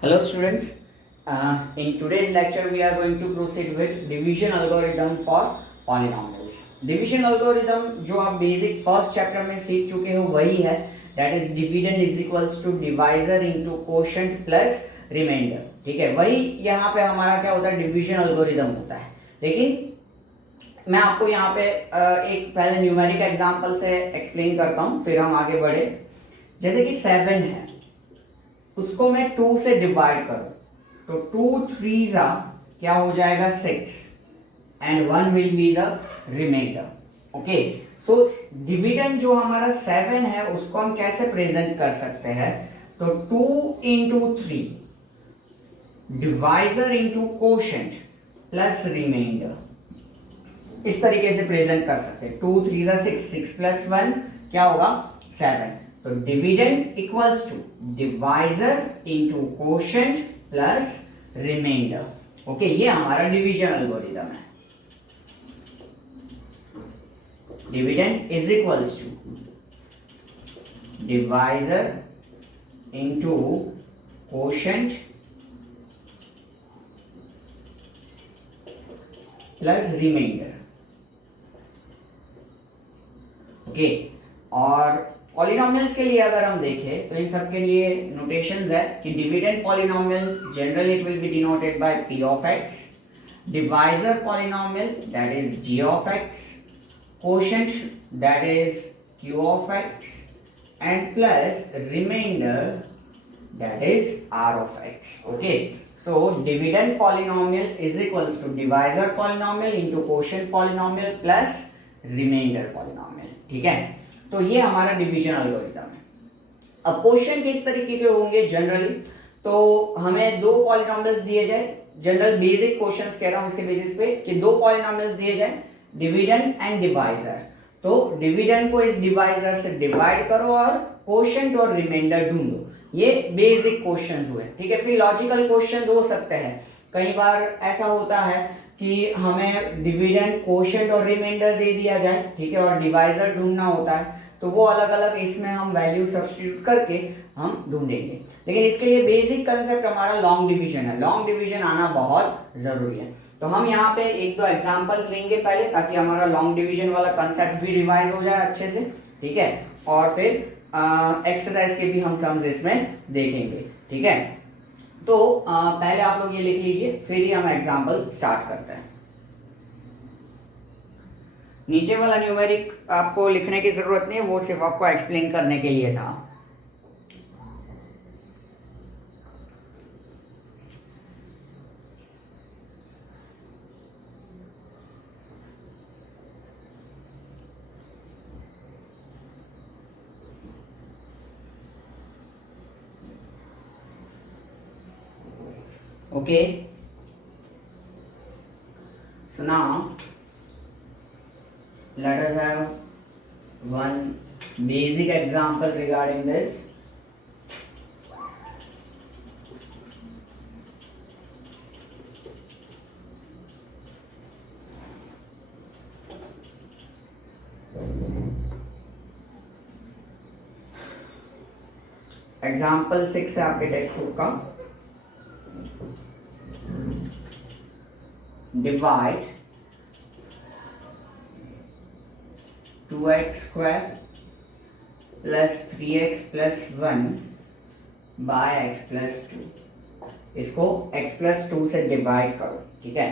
Hello students, in today's lecture we are going to proceed with division algorithm for polynomials. Division algorithm जो आप basic first chapter में सीख चुके हो वही है, that is dividend is equals to divisor into quotient plus remainder. ठीक है, वही यहाँ पे हमारा क्या होता है, division algorithm होता है. लेकिन मैं आपको यहाँ पे एक पहले न्यूमेरिक एग्जांपल से एक्सप्लेन करता हूँ, फिर हम आगे बढ़े. जैसे कि 7 है, उसको मैं 2 से डिवाइड करूं तो 2 3 क्या हो जाएगा 6 and 1 will be the remainder. Okay, so dividend जो हमारा 7 है उसको हम कैसे प्रेजेंट कर सकते हैं, तो 2 into 3 divisor into quotient plus remainder, इस तरीके से प्रेजेंट कर सकते हैं. 2 3 6, 6 प्लस 1 क्या होगा 7. तो dividend equals to divisor into quotient plus remainder. Okay, ये हमारा डिवीजन एल्गोरिथम है. Dividend is equals to divisor into quotient plus remainder. Okay, और पॉलिनोमियल्स के लिए अगर हम देखें तो इन सब के लिए नोटेशंस है कि dividend polynomial generally it will be denoted by p of x, divisor polynomial that is g of x, quotient that is q of x and plus remainder that is r of x. Okay, so dividend polynomial is equals to divisor polynomial into quotient polynomial plus remainder polynomial. ठीक है, तो ये हमारा division algorithm है. अब question किस तरीके के होंगे जनरली, तो हमें दो पॉलिनोमियल्स दिए जाए, जनरल बेसिक क्वेश्चंस कह रहा हूं इसके बेसिस पे कि दो पॉलिनोमियल्स दिए जाए, डिविडेंड एंड डिवाइजर. तो डिविडेंड को इस डिवाइजर से डिवाइड करो और क्वोशिएंट और रिमाइंडर ढूंढो. ये बेसिक क्वेश्चंस हुए. ठीक है, फिर लॉजिकल क्वेश्चंस हो सकते हैं. कई बार ऐसा होता है कि हमें डिविडेंड क्वोशिएंट और रिमाइंडर दे दिया जाए, ठीक है, और डिवाइजर ढूंढना होता है, तो वो अलग अलग इसमें हम वैल्यू सब्स्टिट्यूट करके हम ढूंढेंगे. लेकिन इसके लिए बेसिक कंसेप्ट हमारा लॉन्ग डिवीजन है. लॉन्ग डिवीजन आना बहुत जरूरी है. तो हम यहाँ पे एक दो एग्जांपल्स लेंगे पहले, ताकि हमारा लॉन्ग डिवीजन वाला कंसेप्ट भी रिवाइज हो जाए अच्छे से. ठीक है, और फिर एक्सरसाइज के भी हम सम्स इसमें देखेंगे. ठीक है, तो पहले आप लोग ये लिख लीजिए, फिर ही हम एग्जांपल स्टार्ट करते हैं. नीचे वाला न्यूमेरिक आपको लिखने की जरूरत नहीं है, वो सिर्फ आपको एक्सप्लेन करने के लिए था. Okay, so now let us have one basic example regarding this. Example 6 है आपके टेक्स्ट बुक का. Divide 2x square plus 3x plus 1 by x plus 2. इसको x प्लस 2 से डिवाइड करो. ठीक है,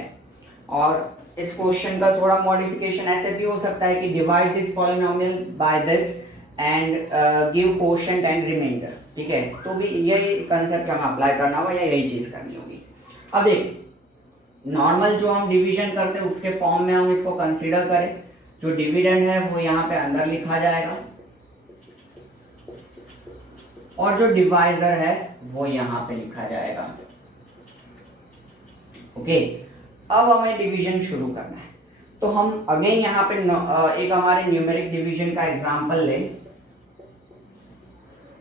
और इस क्वेश्चन का थोड़ा मॉडिफिकेशन ऐसे भी हो सकता है कि divide this polynomial by this and give quotient and remainder. ठीक है, तो भी यही कंसेप्ट हम अप्लाई करना होगा या यही चीज करनी होगी. अब देखिए, नॉर्मल जो हम डिवीजन करते हैं उसके फॉर्म में हम इसको कंसीडर करें. जो डिविडेंड है वो यहाँ पे अंदर लिखा जाएगा और जो डिवाइजर है वो यहाँ पे लिखा जाएगा. ओके, अब हमें डिवीजन शुरू करना है. तो हम अगेन यहाँ पे एक हमारे न्यूमेरिक डिवीजन का एग्जांपल लें.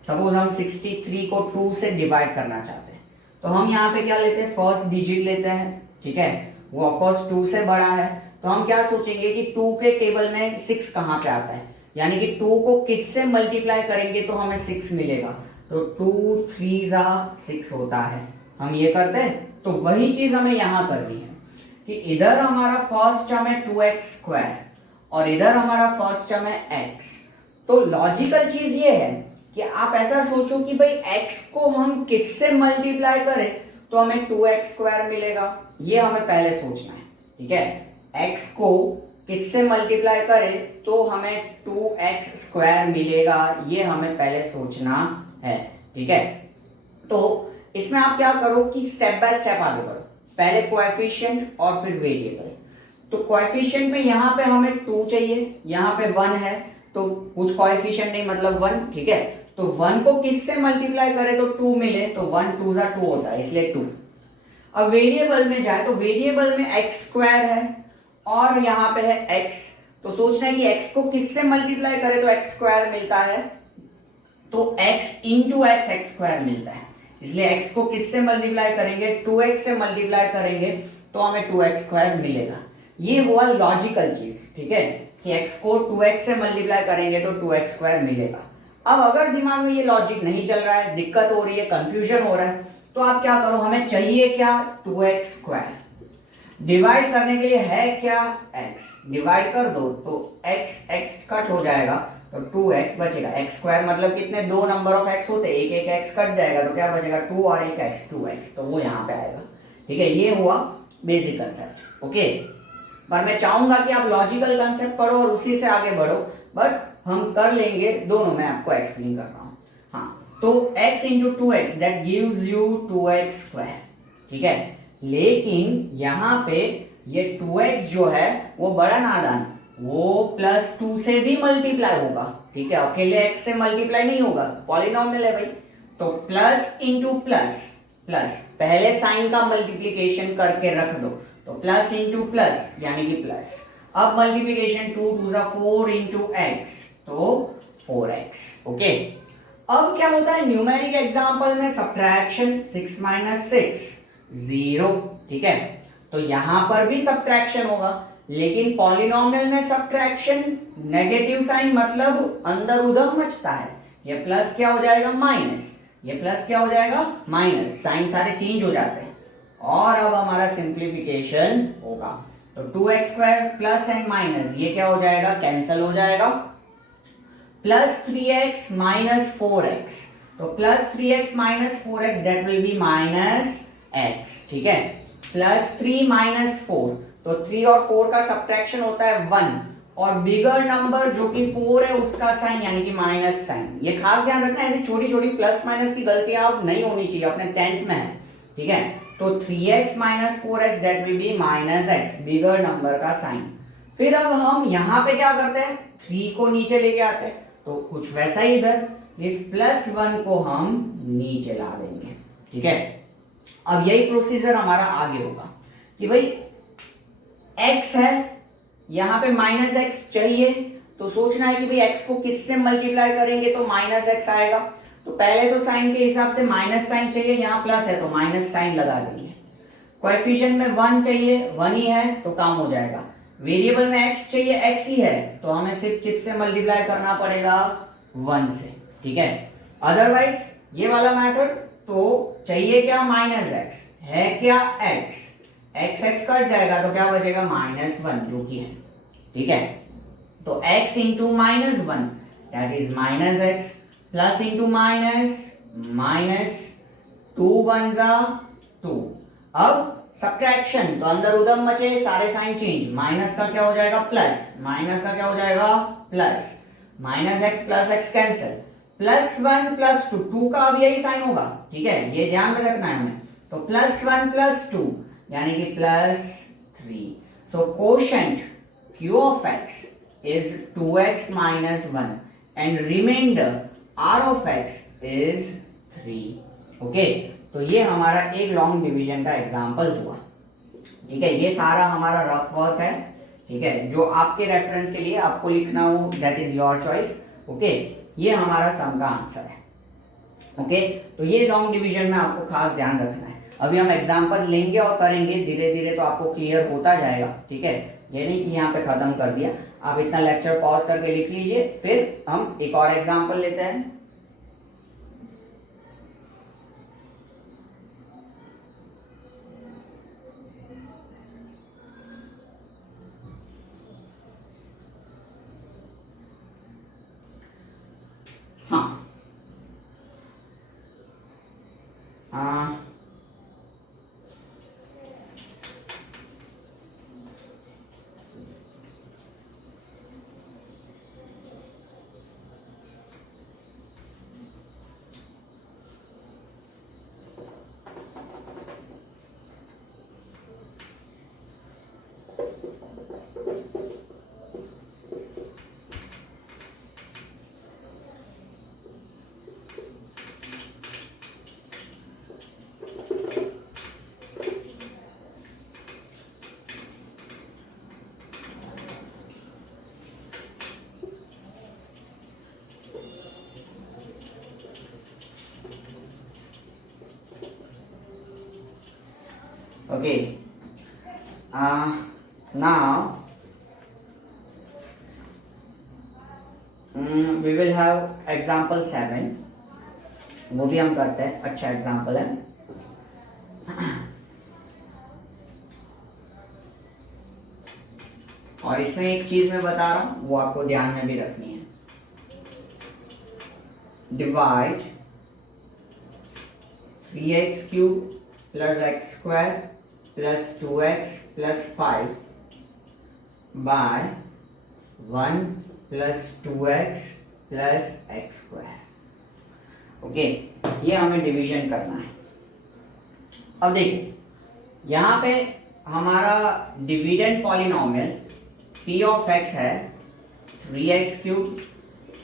सपोज हम 63 को 2 से डिवाइड करना चाहते हैं, तो हम यहाँ पे क्या लेते हैं, फर्स्ट डिजिट लेते हैं. ठीक है, वो ऑफकोर्स 2 से बड़ा है, तो हम क्या सोचेंगे कि 2 के टेबल में 6 कहाँ पे आता है, यानी कि 2 को किससे मल्टीप्लाई करेंगे तो हमें 6 मिलेगा. तो 2 3 6 होता है। हम ये करते हैं, तो वही चीज हमें यहां करनी है कि इधर हमारा फर्स्ट टर्म है 2x² और इधर हमारा फर्स्ट टर्म है x। तो लॉजिकल चीज ये है कि आप ऐसा सोचो कि भाई x को हम किससे मल्टीप्लाई करें तो हमें 2x² मिलेगा। ये हमें पहले सोचना है, ठीक है। x को किससे मल्टीप्लाई करें तो हमें 2x² मिलेगा, ये हमें पहले सोचना है, ठीक है। तो इसमें आप क्या करो कि स्टेप बाय स्टेप आगे बढ़ो, पहले कोएफिशिएंट और फिर वेरिएबल। तो कोएफिशिएंट में यहाँ पे हमें 2 चाहिए, यहाँ पे 1 है तो कुछ कोएफिशिएंट नहीं मतलब 1, ठीक है। तो 1 को किससे मल्टीप्लाई करें तो 2 मिले, तो 1 2 2 होता है, इसलिए 2। अब वेरिएबल में जाए तो वेरिएबल में x² है और यहाँ पे है x। तो सोचना है कि x को किससे मल्टीप्लाई करें तो x² मिलता है, तो x इंटू x x² मिलता है। इसलिए x को किससे मल्टीप्लाई करेंगे 2x से मल्टीप्लाई करेंगे तो हमें 2x² मिलेगा। ये हुआ लॉजिकल चीज, ठीक है, कि x को 2x से मल्टीप्लाई करेंगे तो 2x² मिलेगा। अब अगर दिमाग में ये लॉजिक नहीं चल रहा है, दिक्कत हो रही है, कंफ्यूजन हो रहा है, तो आप क्या करो, हमें चाहिए क्या 2x²। डिवाइड करने के लिए है क्या x, डिवाइड कर दो तो x x कट हो जाएगा तो 2x बचेगा। x² मतलब कितने, 2 नंबर ऑफ x होते, एक एक x कट जाएगा तो क्या बचेगा 2 और एक x 2x, तो वो यहाँ पे आएगा, ठीक है। ये हुआ बेसिक कंसेप्ट, ओके। पर मैं चाहूंगा कि आप लॉजिकल कंसेप्ट पढ़ो और उसी से आगे बढ़ो, बट हम कर लेंगे दोनों, मैं आपको एक्सप्लेन कर रहा हूँ। हाँ, तो x into 2x that gives you 2x², ठीक है। लेकिन यहाँ पे ये 2x जो है वो बड़ा नादान, वो +2 से भी मल्टीप्लाई होगा, ठीक है। अकेले x से मल्टीप्लाई नहीं होगा, पॉलिनोमियल है भाई। तो प्लस इंटू प्लस, प्लस पहले साइन का मल्टीप्लीकेशन करके रख दो, तो प्लस इंटू प्लस यानी कि प्लस। अब मल्टीप्लीकेशन 2 2 4 इंटू x, तो 4x, ओके। अब क्या होता है न्यूमेरिक एग्जांपल में, सब्ट्रैक्शन 6 - 6 0, ठीक है। तो यहां पर भी सब्ट्रैक्शन होगा, लेकिन पॉलिनोमियल में सब्ट्रैक्शन नेगेटिव साइन मतलब अंदर उधर मचता है। ये प्लस क्या हो जाएगा माइनस, ये प्लस क्या हो जाएगा माइनस, साइन सारे चेंज हो जाते हैं। और अब हमारा सिंप्लीफिकेशन होगा, तो 2x² प्लस एंड माइनस, ये क्या हो जाएगा कैंसल हो जाएगा, प्लस 3x माइनस 4x, तो plus 3x minus 4x that will be minus x, ठीक है। प्लस 3 माइनस 4, तो 3 और 4 का सब्ट्रैक्शन होता है 1, और बिगर नंबर जो कि 4 है उसका साइन यानी कि माइनस साइन। ये खास ध्यान रखना, ऐसी छोटी छोटी प्लस माइनस की गलतियां अब नहीं होनी चाहिए, अपने 10th में है, ठीक है। तो 3x minus 4x that will be minus x, bigger number का साइन। फिर अब हम यहां पे क्या करते हैं, 3 को नीचे लेके आते हैं, तो कुछ वैसा ही इधर इस +1 को हम नीचे ला देंगे, ठीक है। अब यही प्रोसीजर हमारा आगे होगा कि भाई x है, यहां पे -x चाहिए, तो सोचना है कि भाई x को किससे मल्टीप्लाई करेंगे तो -x आएगा। तो पहले तो साइन के हिसाब से माइनस साइन चाहिए, यहाँ प्लस है तो माइनस साइन लगा देंगे। कोएफिशिएंट में 1 चाहिए, 1 ही है तो काम हो जाएगा। वेरिएबल में x चाहिए, x ही है तो हमें सिर्फ किससे मल्टीप्लाई करना पड़ेगा 1 से, ठीक है। अदरवाइज ये वाला मेथड तो चाहिए क्या -x, है क्या x, x कट जाएगा तो क्या बचेगा -1 जो कि है, ठीक है। तो x into -1 that is -x, plus into minus, minus 2 1 2। अब सब्ट्रैक्शन तो अंदर उधर मचे, सारे साइन चेंज, माइनस का क्या हो जाएगा प्लस, माइनस का क्या हो जाएगा plus, -x plus x cancel, +1 + 2, 2 का अब यही साइन होगा, ठीक है, ये ध्यान में रखना है हमें। तो +1 + 2 यानी कि +3। सो quotient q of x is 2x - 1 and remainder r of x is 3, okay. तो ये हमारा एक लॉन्ग डिवीजन का एग्जांपल हुआ, ठीक है। ये सारा हमारा रफ वर्क है, ठीक है, जो आपके रेफरेंस के लिए आपको लिखना हो that is your choice, okay. ये हमारा सम का आंसर है, ओके। तो ये लॉन्ग डिवीजन में आपको खास ध्यान रखना है। अभी हम एग्जांपल्स लेंगे और करेंगे धीरे धीरे, तो आपको क्लियर होता जाएगा, ठीक है। ये नहीं कि यहाँ पे खत्म कर दिया, आप इतना लेक्चर पॉज करके लिख लीजिए, फिर हम एक और एग्जांपल लेते हैं। Okay. Now we will have example 7. वो भी हम करते हैं, अच्छा एग्जाम्पल है. और इसमें एक चीज मैं बता रहा हूं, वो आपको ध्यान में भी रखनी है. Divide 3x cube plus x square plus 2x plus 5 by 1 plus 2x plus x square. Okay, ये हमें डिवीजन करना है. अब देखिए, यहां पे हमारा dividend polynomial p of x है 3x cube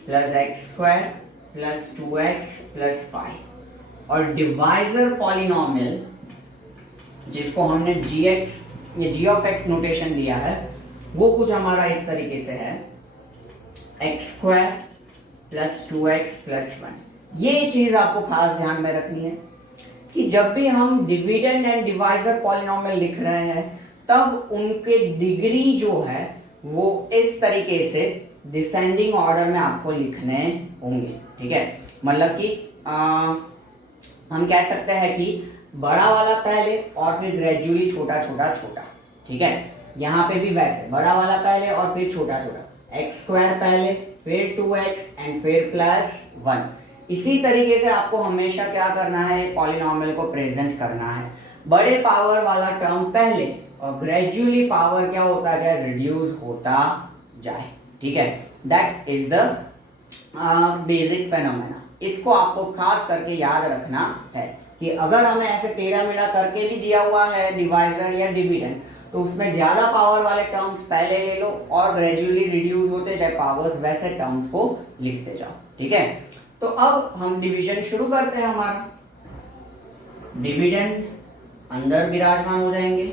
plus x square plus 2x plus 5, और डिवाइजर पॉलिनोमियल जिसको हमने gx या g ऑफ x नोटेशन दिया है, वो कुछ हमारा इस तरीके से है x square plus 2x plus 1. ये चीज आपको खास ध्यान में रखनी है कि जब भी हम डिविडेंड एंड डिवाइजर पॉलिनोमियल लिख रहे हैं, तब उनके डिग्री जो है वो इस तरीके से डिसेंडिंग ऑर्डर में आपको लिखने होंगे. ठीक है, मतलब कि हम कह सकते हैं कि बड़ा वाला पहले और फिर ग्रेजुअली छोटा छोटा छोटा. ठीक है, यहाँ पे भी वैसे बड़ा वाला पहले और फिर छोटा छोटा, एक्स स्क्वायर पहले फिर 2x एंड फिर प्लस 1. इसी तरीके से आपको हमेशा क्या करना है, पॉलिनोमियल को प्रेजेंट करना है. बड़े पावर वाला टर्म पहले और ग्रेजुअली पावर क्या होता जाए, रिड्यूस होता जाए. ठीक है, that is the basic phenomena. इसको आपको खास करके याद रखना है कि अगर हमें ऐसे टेढ़ा मेढ़ा करके भी दिया हुआ है डिवाइजर या डिविडेंड, तो उसमें ज्यादा पावर वाले टर्म्स पहले ले लो और ग्रेजुअली रिड्यूस होते जाए पावर्स, वैसे टर्म्स को लिखते जाओ. ठीक है, तो अब हम डिवीजन शुरू करते हैं. हमारा डिविडेंड अंदर विराजमान हो जाएंगे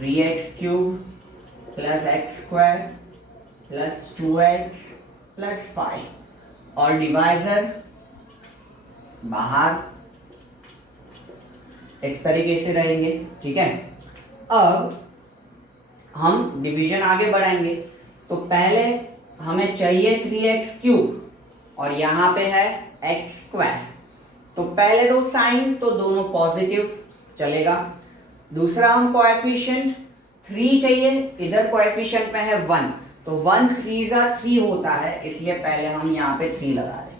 3x cube plus x square plus 2x plus 5, और डिवाइजर बाहर इस तरीके से रहेंगे. ठीक है, अब हम डिवीजन आगे बढ़ाएंगे. तो पहले हमें चाहिए 3x क्यूब और यहां पे है एक्स स्क्वायर. तो पहले दो साइन, तो दोनों पॉजिटिव चलेगा. दूसरा हम कोएफिशिएंट 3 चाहिए, इधर कोएफिशिएंट में है 1, तो 1 3 3 होता है, इसलिए पहले हम यहाँ पे 3 लगा दें.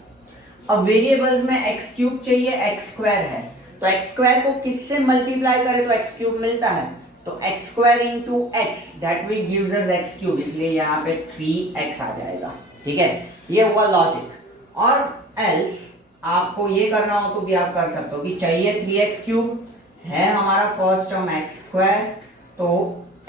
अब वेरिएबल्स में एक्स क्यूब चाहिए, एक्स स्क्वायर है, तो एक्स स्क्वायर को किससे मल्टीप्लाई करें तो एक्स क्यूब मिलता है, तो x square into x that we gives us x cube, इसलिए यहाँ पे 3x आ जाएगा. ठीक है, ये हुआ लॉजिक. और एल्स आपको ये करना हो तो भी आप कर सकते हो कि चाहिए 3x क्यूब, है हमारा फर्स्ट टर्म एक्स स्क्वायर, तो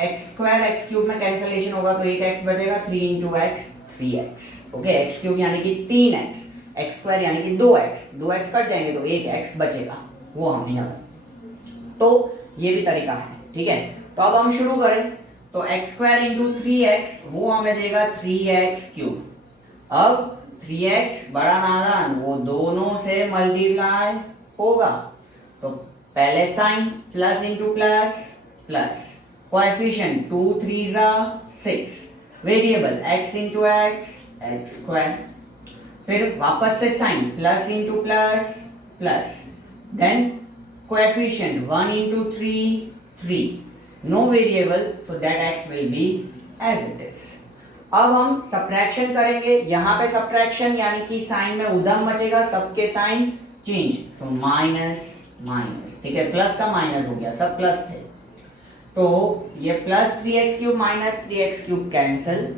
एक्स स्क्वायर एक्स क्यूब में कैंसिलेशन होगा तो एक एक्स बचेगा, 3 into x 3x. Okay, x cube यानी कि 3x, एक्स स्क्वायर यानी कि 2x कट जाएंगे तो एक एक्स बचेगा, वो हमने यहाँ. तो ये भी तरीका है. ठीक है, तो अब हम शुरू करें. तो एक्स स्क्वायर इंटू 3x वो हमें देगा 3x क्यूब. अब 3x बड़ा नादान, वो दोनों से मल्टीप्लाई होगा, तो पहले sign plus into plus plus, coefficient 2 3 6, variable x into x x square, फिर वापस से sign plus into plus plus, then coefficient 1 into 3 3, no variable, so that x will be as it is. अब हम subtraction करेंगे, यहां पे subtraction यानी कि साइन में उधम मचेगा, सबके sign change, so minus minus, ठीक है, प्लस का माइनस हो गया, सब प्लस थे, तो ये plus 3x³ minus 3x³ cancel,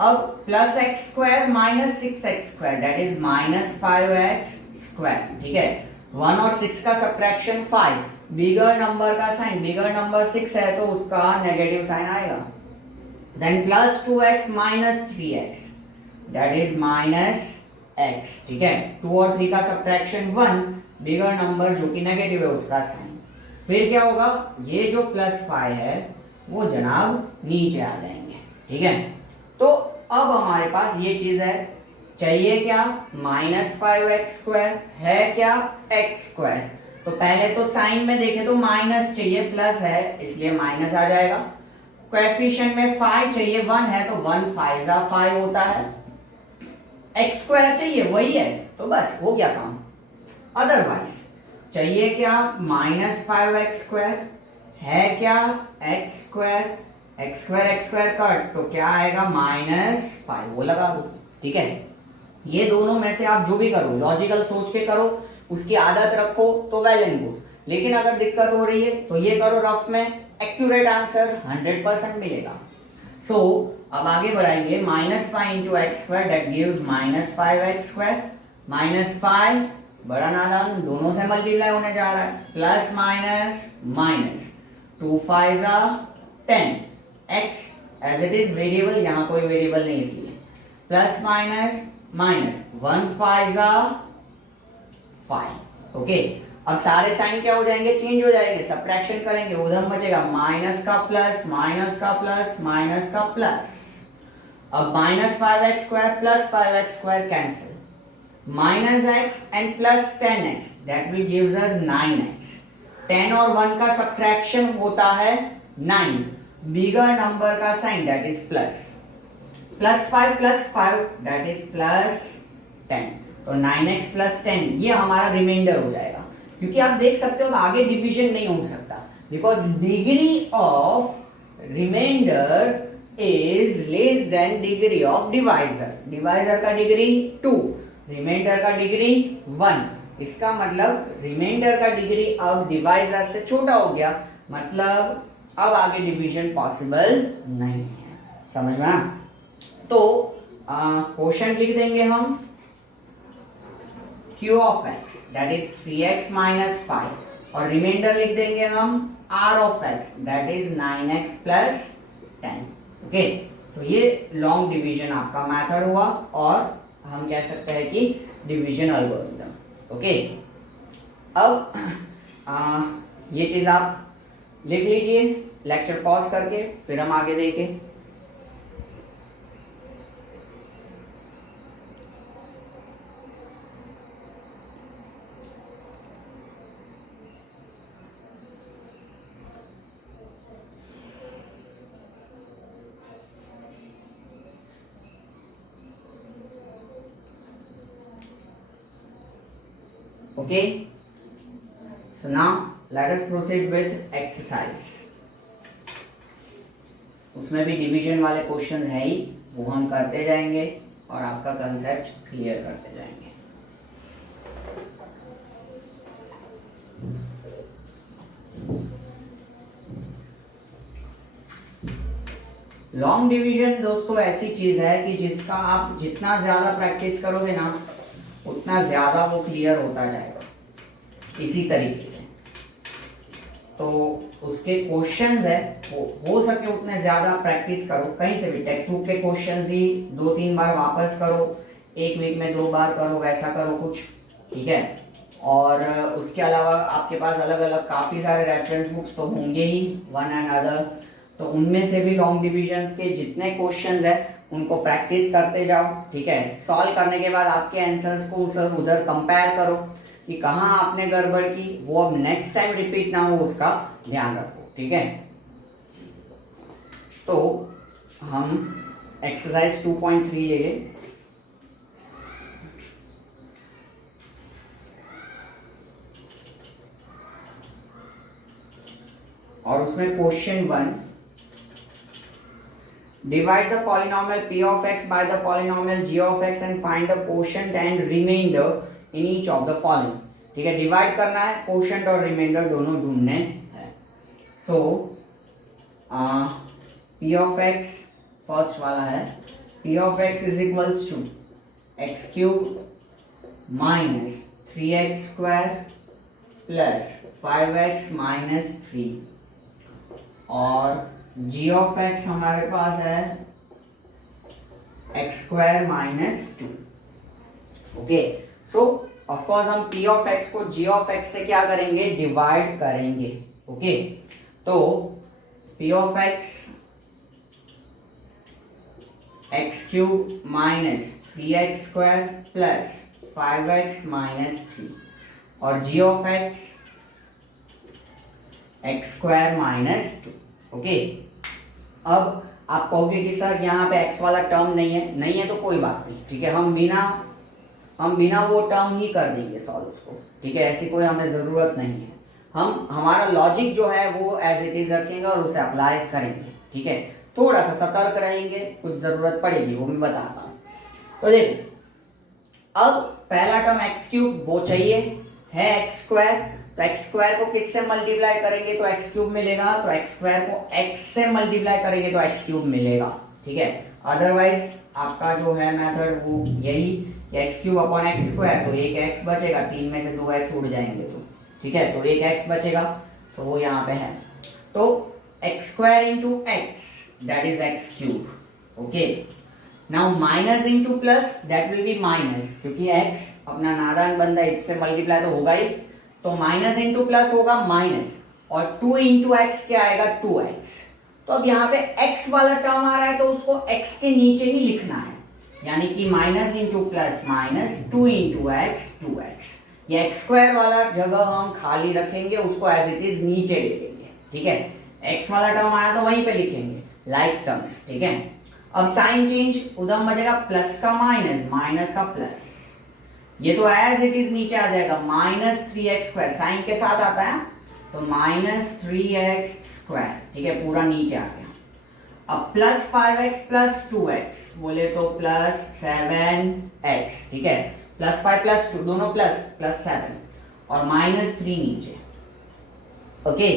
अब plus x square minus 6x² that is minus 5x², ठीक है, 1 और 6 का सब्ट्रैक्शन 5, बिगर नंबर का साइन, बिगर नंबर 6 है तो उसका नेगेटिव साइन आएगा, then plus 2x minus 3x that is minus x, ठीक है, 2 और 3 का सब्ट्रैक्शन 1, बिगर नंबर जो कि नेगेटिव है उसका साइन, फिर क्या होगा, ये जो प्लस 5 है वो जनाब नीचे आ जाएंगे, ठीक है, तो अब हमारे पास ये चीज है, चाहिए क्या, माइनस 5x² है क्या, x², तो पहले तो साइन में देखें तो माइनस चाहिए, प्लस है इसलिए माइनस आ जाएगा, कोएफिशिएंट में 5 चाहिए, 1 है तो 1 5 5 होता है, x² चाहिए वही है तो बस हो गया काम, अदरवाइज चाहिए क्या, माइनस 5x² है क्या, x² कट तो क्या आएगा, -5, वो लगा दो, ठीक है, ये दोनों में से आप जो भी करो लॉजिकल सोच के करो, उसकी आदत रखो तो वेल एंड गुड, लेकिन अगर दिक्कत हो रही है तो ये करो रफ में, एक्यूरेट आंसर 100% मिलेगा। सो अब आगे बढ़ाएंगे, -5 into x² that gives -5x², -5 बड़ा नादान दोनों से मल्टीप्लाई होने जा रहा है, plus minus minus, 2 5 10, x as it is variable, यहां कोई वेरिएबल नहीं इसलिए, प्लस माइनस माइनस, 1 5 5, ओके, अब सारे साइन क्या हो जाएंगे, चेंज हो जाएंगे, सब्ट्रैक्शन करेंगे, उधर बचेगा माइनस का प्लस, माइनस का प्लस, माइनस का प्लस, अब -5x² plus 5x² cancel, -x and plus 10x that will gives us 9x, 10 और 1 का सब्ट्रैक्शन होता है 9, बिगर नंबर का sign that is plus, +5 + 5 that is +10, तो 9x + 10 ये हमारा रिमाइंडर हो जाएगा, क्योंकि आप देख सकते हो आगे डिवीजन नहीं हो सकता, because degree of remainder is less than degree of divisor, divisor का डिग्री 2, रिमाइंडर का डिग्री 1, इसका मतलब रिमाइंडर का डिग्री अब डिवाइजर से छोटा हो गया, मतलब अब आगे डिवीजन पॉसिबल नहीं है, समझ में आया? तो क्वोशंट लिख देंगे हम, q of x that is 3x minus 5, और रिमाइंडर लिख देंगे हम r of x that is 9x plus 10, okay, तो ये लॉन्ग डिवीजन आपका मेथड हुआ, और हम कह सकते हैं कि डिवीजन एल्गोरिथम, ओके, अब ये चीज आप लिख लीजिए, लेक्चर पॉज करके फिर हम आगे देखें। Okay, so now let us proceed with exercise. उसमें भी डिवीजन वाले क्वेश्चन है ही, वो हम करते जाएंगे और आपका कंसेप्ट क्लियर करते जाएंगे। लॉन्ग डिवीजन दोस्तों ऐसी चीज है कि जिसका आप जितना ज्यादा प्रैक्टिस करोगे ना उतना ज्यादा वो क्लियर होता जाएगा, इसी तरीके से। तो उसके क्वेश्चंस है वो हो सके उतने ज्यादा प्रैक्टिस करो, कहीं से भी टेक्स्ट बुक के क्वेश्चंस ही 2-3 बार वापस करो, एक वीक में 2 बार करो, वैसा करो कुछ, ठीक है। और उसके अलावा आपके पास अलग अलग काफी सारे रेफरेंस बुक्स तो होंगे ही, वन एंड अदर, तो उनमें से भी लॉन्ग डिविजन्स के जितने क्वेश्चंस है उनको प्रैक्टिस करते जाओ, ठीक है। सॉल्व करने के बाद आपके आंसर्स को उधर कंपेयर करो कि कहाँ आपने गड़बड़ की, वो अब नेक्स्ट टाइम रिपीट ना हो उसका ध्यान रखो, ठीक है। तो हम एक्सरसाइज 2.3 लेंगे। और उसमें question 1, Divide the polynomial p of x by the polynomial g of x and find the quotient and remainder in each of the following. ठीक है, डिवाइड करना है, quotient और remainder दोनों ढूंढने हैं. So p of x first वाला है, p of x is equals to x cube minus 3x square plus 5x minus 3 और g of x हमारे पास है x square minus 2. Okay, so of course हम p of x को g of x से क्या करेंगे, डिवाइड करेंगे. ओके, तो p of x x cube minus 3x square plus 5x minus 3 और g of x x square minus 2. Okay, अब आप कहोगे कि सर यहाँ पे x वाला टर्म नहीं है, तो कोई बात नहीं. ठीक है, हम बिना वो टर्म ही कर देंगे सॉल्व उसको. ठीक है, ऐसी कोई हमें जरूरत नहीं है. हम हमारा लॉजिक जो है वो एज इट इज रखेंगे और उसे अप्लाई करेंगे. ठीक है, थोड़ा सा सतर्क रहेंगे, कुछ जरूरत पड़ेगी वो मैं बताता हूँ. तो देखो, अब पहला टर्म एक्स क्यूब वो चाहिए है एक्स स्क्वायर, तो एक्स स्क्वायर को किससे मल्टीप्लाई करेंगे तो एक्स क्यूब मिलेगा, तो एक्स स्क्वायर को एक्स से मल्टीप्लाई करेंगे तो एक्स क्यूब मिलेगा. ठीक है, अदरवाइज आपका जो है मेथड वो यही x cube upon x square, तो एक एक्स बचेगा, 3 में से 2 एक्स उड़ जाएंगे. तो ठीक है, तो एक एक्स बचेगा, तो वो यहाँ पे है. तो x square into x that is x cube. Okay, now minus into plus that will be minus, क्योंकि x अपना नादान बंदा इससे मल्टीप्लाई तो होगा ही, तो माइनस इंटू प्लस होगा माइनस, और 2 इंटू एक्स क्या आएगा 2x. तो अब यहाँ पे x वाला टर्म आ रहा है तो उसको x के नीचे ही लिखना है, यानी कि minus into plus minus 2 into x 2x. ये एक्स स्क्वायर वाला जगह हम खाली रखेंगे, उसको एज इट इज नीचे ले लेंगे. ठीक है, x वाला टर्म आया तो वहीं पे लिखेंगे लाइक टर्म्स. ठीक है, अब साइन चेंज, उधर बचेगा प्लस का माइनस, माइनस का प्लस, ये तो एज इट इज नीचे आ जाएगा माइनस 3x स्क्वायर, साइन के साथ आता है तो माइनस 3x स्क्वायर. ठीक है, पूरा नीचे आ गया. अब प्लस 5x प्लस 2x बोले तो प्लस 7x. ठीक है, प्लस 5 प्लस 2 दोनों प्लस, प्लस 7 और माइनस 3 नीचे. ओके,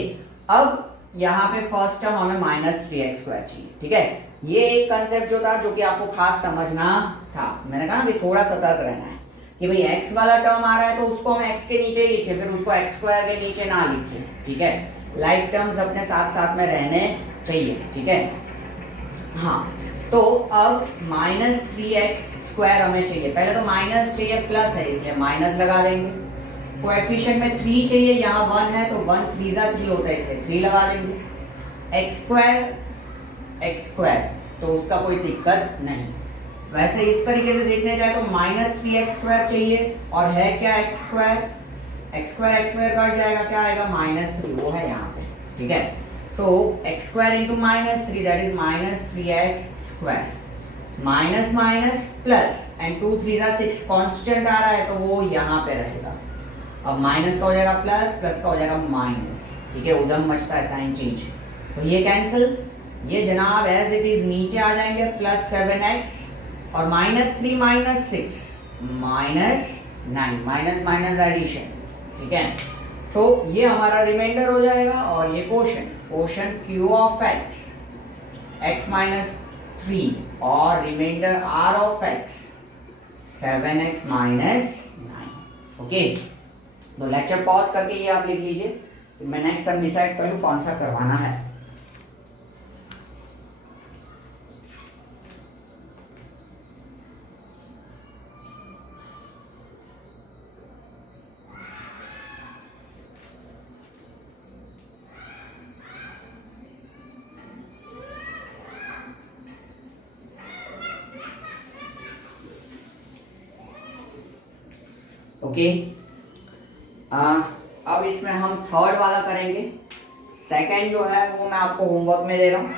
अब यहाँ पे फर्स्ट टर्म हमें माइनस 3x स्क्वायर चाहिए. ठीक है, ये एक कंसेप्ट जो था जो कि आपको खास समझना था. मैंने कहा ना थोड़ा सतर्क रहना है कि भाई x वाला टर्म आ रहा है तो उसको हम x के नीचे ही लिखे, फिर उसको x स्क्वायर के नीचे ना लिखे. ठीक है, लाइक टर्म्स अपने साथ साथ में रहने चाहिए. ठीक है, हाँ, तो अब माइनस 3x स्क्वायर हमें चाहिए. पहले तो माइनस चाहिए, प्लस है इसलिए माइनस लगा देंगे. कोएफिशिएंट में 3 चाहिए, यहाँ 1 है तो 1 3 जा 3 होता है इसलिए 3 लगा देंगे. x स्क्वायर तो उसका कोई दिक्कत नहीं. वैसे इस तरीके से देखने जाए तो माइनस 3x स्क्वायर चाहिए और है क्या x स्क्वायर कट जाएगा, क्या आएगा माइनस 3, वो है यहाँ पे. ठीक है, सो x square into minus 3 that is minus 3x square. Minus minus plus and 2 3 जा 6 कांस्टेंट आ रहा है तो वो यहाँ पे रहेगा. अब माइनस का हो जाएगा प्लस, प्लस का हो जाएगा माइनस. ठीक है, उधर मचता है साइन चेंज, तो ये कैंसिल, ये जनाब एज इट इज नीचे आ जाएंगे. प्लस 7x और minus 3 minus 6 minus 9, minus minus addition. ठीक है, सो ये हमारा रिमाइंडर हो जाएगा और ये quotient q of x minus 3 और remainder r of x 7x minus 9. Okay, तो लेक्चर पॉज करके ये आप लिख लीजिए, मैं नेक्स्ट सम डिसाइड कर लूं कौन सा करवाना है. ओके, अब इसमें हम थर्ड वाला करेंगे. सेकंड जो है वो मैं आपको होमवर्क में दे रहा हूँ,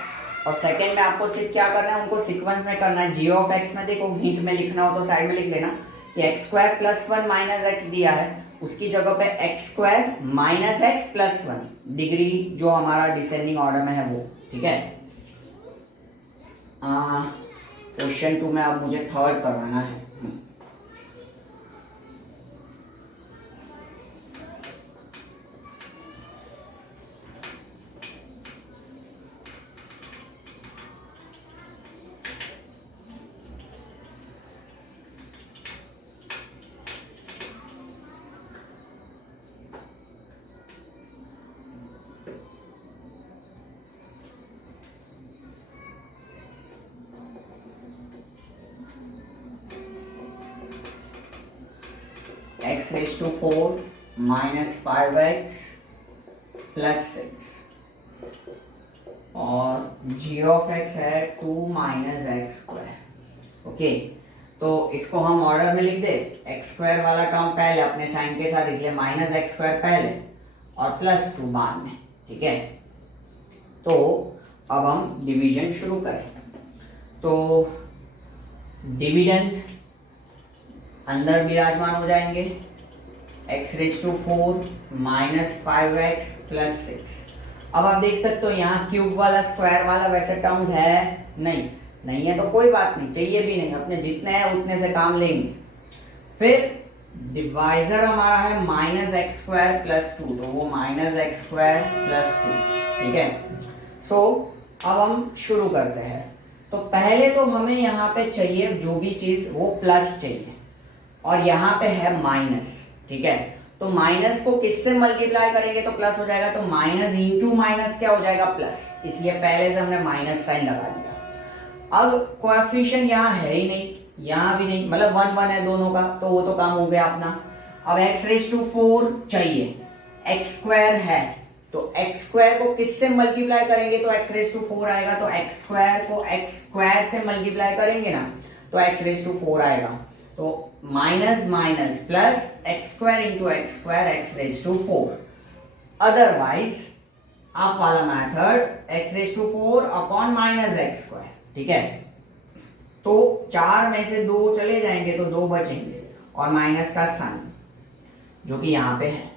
और सेकंड में आपको सिर्फ क्या करना है, उनको सीक्वेंस में करना है. जी ऑफ एक्स में देखो हिंट में लिखना हो तो साइड में लिख लेना कि x square plus 1 minus x दिया है, उसकी जगह पे x square minus x plus 1, degree जो हमारा डिसेंडिंग ऑर्डर में है वो. ठीक है, क्वेश्चन 2 में अब मुझे थर्ड करवाना है। x raised to 4 minus 5x plus 6 और g of x है 2 माइनस एक्स स्क्वायर। ओके, तो इसको हम ऑर्डर में लिख दे, एक्स स्क्वायर वाला टर्म पहले अपने साइन के साथ, इसलिए माइनस एक्स स्क्वायर पहले और प्लस 2 बाद में। ठीक है, तो अब हम डिवीजन शुरू करें। तो डिविडेंड अंदर विराजमान हो जाएंगे, x raise to 4 minus 5x plus 6। अब आप देख सकते हो यहाँ क्यूब वाला स्क्वायर वाला वैसे टर्म्स है नहीं है तो कोई बात नहीं, चाहिए भी नहीं, अपने जितने हैं उतने से काम लेंगे। फिर डिवाइजर हमारा है माइनस एक्स स्क्वायर प्लस 2, तो वो माइनस एक्स स्क्वायर प्लस 2। ठीक है, सो अब हम शुरू करते हैं। तो पहले तो हमें यहाँ पे चाहिए जो भी चीज वो प्लस चाहिए, और यहाँ पे है माइनस। ठीक है, तो माइनस को किससे मल्टीप्लाई करेंगे तो प्लस हो जाएगा, तो माइनस इंटू माइनस क्या हो जाएगा, प्लस, इसलिए पहले से हमने माइनस साइन लगा दिया। अब कोएफिशिएंट यहाँ है ही नहीं, यहाँ भी नहीं, मतलब 1 1 है दोनों का, तो वो तो काम हो गया अपना। अब x रेज टू 4 चाहिए, x स्क्वायर है, तो x स्क्वायर को किससे मल्टीप्लाई करेंगे तो x रेज टू 4 आएगा, तो x स्क्वायर को x स्क्वायर से मल्टीप्लाई करेंगे ना तो x रेज टू 4 आएगा। तो minus minus plus x square into x square x raise to 4। Otherwise आप वाला method x raise to 4 upon minus x square. ठीक है, तो 4 में से 2 चले जाएंगे तो 2 बचेंगे, और माइनस का साइन जो कि यहां पे है।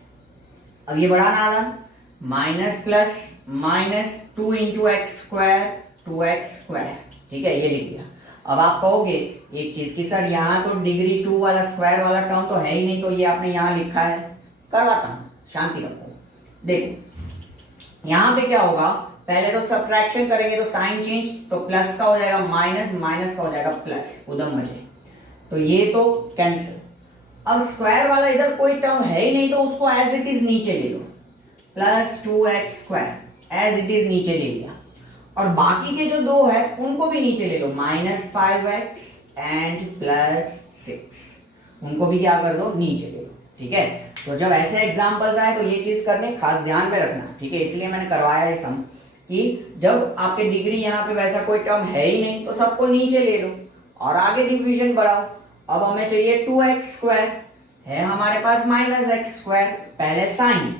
अब ये बढ़ाना आना, minus plus minus 2 into x square 2x square. ठीक है, ये लिख दिया। अब आप कहोगे एक चीज की सर यहाँ तो डिग्री 2 वाला स्क्वायर वाला टर्म तो है ही नहीं, तो ये आपने यहाँ लिखा है, करवाता हूं, शांति रखो। देखो यहाँ पे क्या होगा, पहले तो सब्ट्रैक्शन करेंगे तो साइन चेंज, तो प्लस का हो जाएगा माइनस, माइनस का हो जाएगा प्लस, उधम मजे, तो ये तो कैंसिल। अब स्क्वायर वाला इधर कोई टर्म है ही नहीं, तो उसको एज इट इज नीचे ले लो, plus 2x square as it is नीचे ले लिया, और बाकी के जो 2 है उनको भी नीचे ले लो, माइनस 5x एंड प्लस 6, उनको भी क्या कर दो, नीचे ले लो। ठीक है, तो जब ऐसे एग्जांपल्स आए तो ये चीज करने खास ध्यान में रखना। ठीक है, इसलिए मैंने करवाया है सम, कि जब आपके डिग्री यहाँ पे वैसा कोई टर्म है ही नहीं तो सबको नीचे ले लो और आगे डिवीजन बढ़ाओ। अब हमें चाहिए 2x स्क्वायर, है हमारे पास माइनस एक्स स्क्वायर, पहले साइन,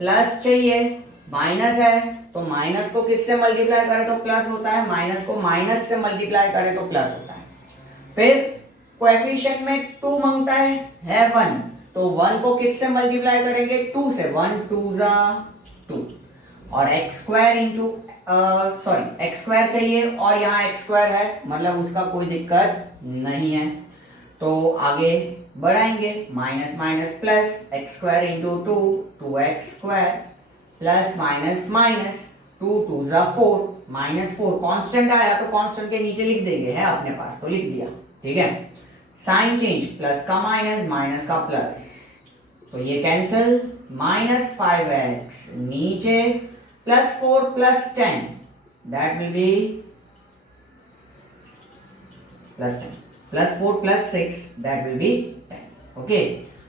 प्लस चाहिए, माइनस है तो माइनस को किससे मल्टीप्लाई करें तो प्लस होता है, माइनस को माइनस से मल्टीप्लाई करें तो प्लस होता है। फिर कोएफिशिएंट में 2 मांगता है 1, तो 1 को किससे मल्टीप्लाई करेंगे, 2 से, 1 2 जा 2, और x square into x square चाहिए, और यहाँ एक्स स्क्वायर है, मतलब उसका कोई दिक्कत नहीं है। तो आगे बढ़ाएंगे, minus minus plus, x square into 2x square plus minus minus 2 2 जा 4, माइनस 4 कांस्टेंट आया तो कांस्टेंट के नीचे लिख देंगे, है अपने पास तो लिख दिया। ठीक है, साइन चेंज, प्लस का माइनस, माइनस का प्लस, तो ये कैंसिल, माइनस 5x नीचे, plus 4 plus 10, that will be plus 10, plus 4 plus 6, that will be 10। Okay,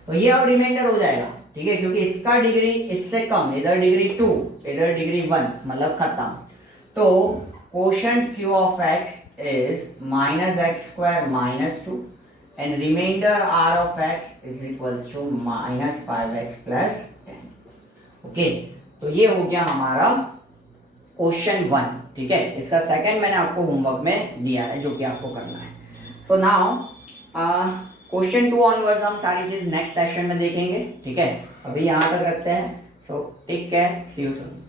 तो ये अब रिमाइंडर हो जाएगा। ठीक है, क्योंकि इसका डिग्री इससे कम, इधर डिग्री 2 इधर डिग्री 1, मतलब खत्म। तो quotient q of x is minus x square minus 2 and remainder r of x is equals to minus 5x plus 10। Okay, तो ये हो गया हमारा क्वेश्चन 1। ठीक है, इसका सेकंड मैंने आपको होमवर्क में दिया है जो कि आपको करना है। सो नाउ क्वेश्चन 2 ऑनवर्ड्स हम सारी चीज नेक्स्ट सेशन में देखेंगे। ठीक है, अभी यहाँ तक रखते हैं। So take care, see you soon.